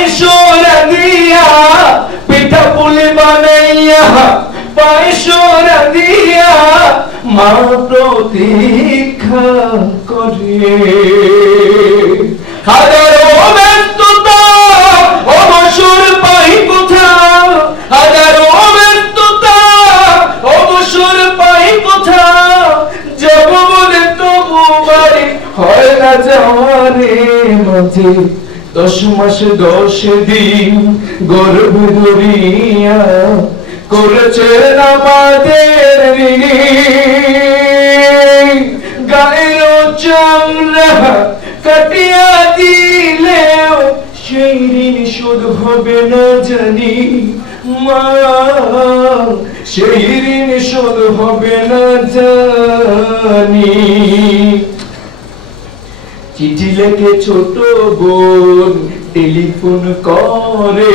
পায়সোরা দিয়া পিঠা পুলি বানাইয়া পায়সোরা দিয়া মা প্রতীক্ষা করে হাজারো ব্যস্ততা অবসর পাই কোথাও হাজারো ব্যস্ততা অবসর পাই কোথাও যাব বলে তবু বাড়ি হয় না যাওয়ারে মাঝে 10 মাস 10 দিন গর্ভে ধরিয়া করেছেন আমাদের গায়ের চামড়া কাটিয়া দিলেও সেই ঋণ শোধ হবে না জানি মা সেই ঋণ শোধ হবে না জানি চিঠি লেখে ছোট বোন টেলিফোন করে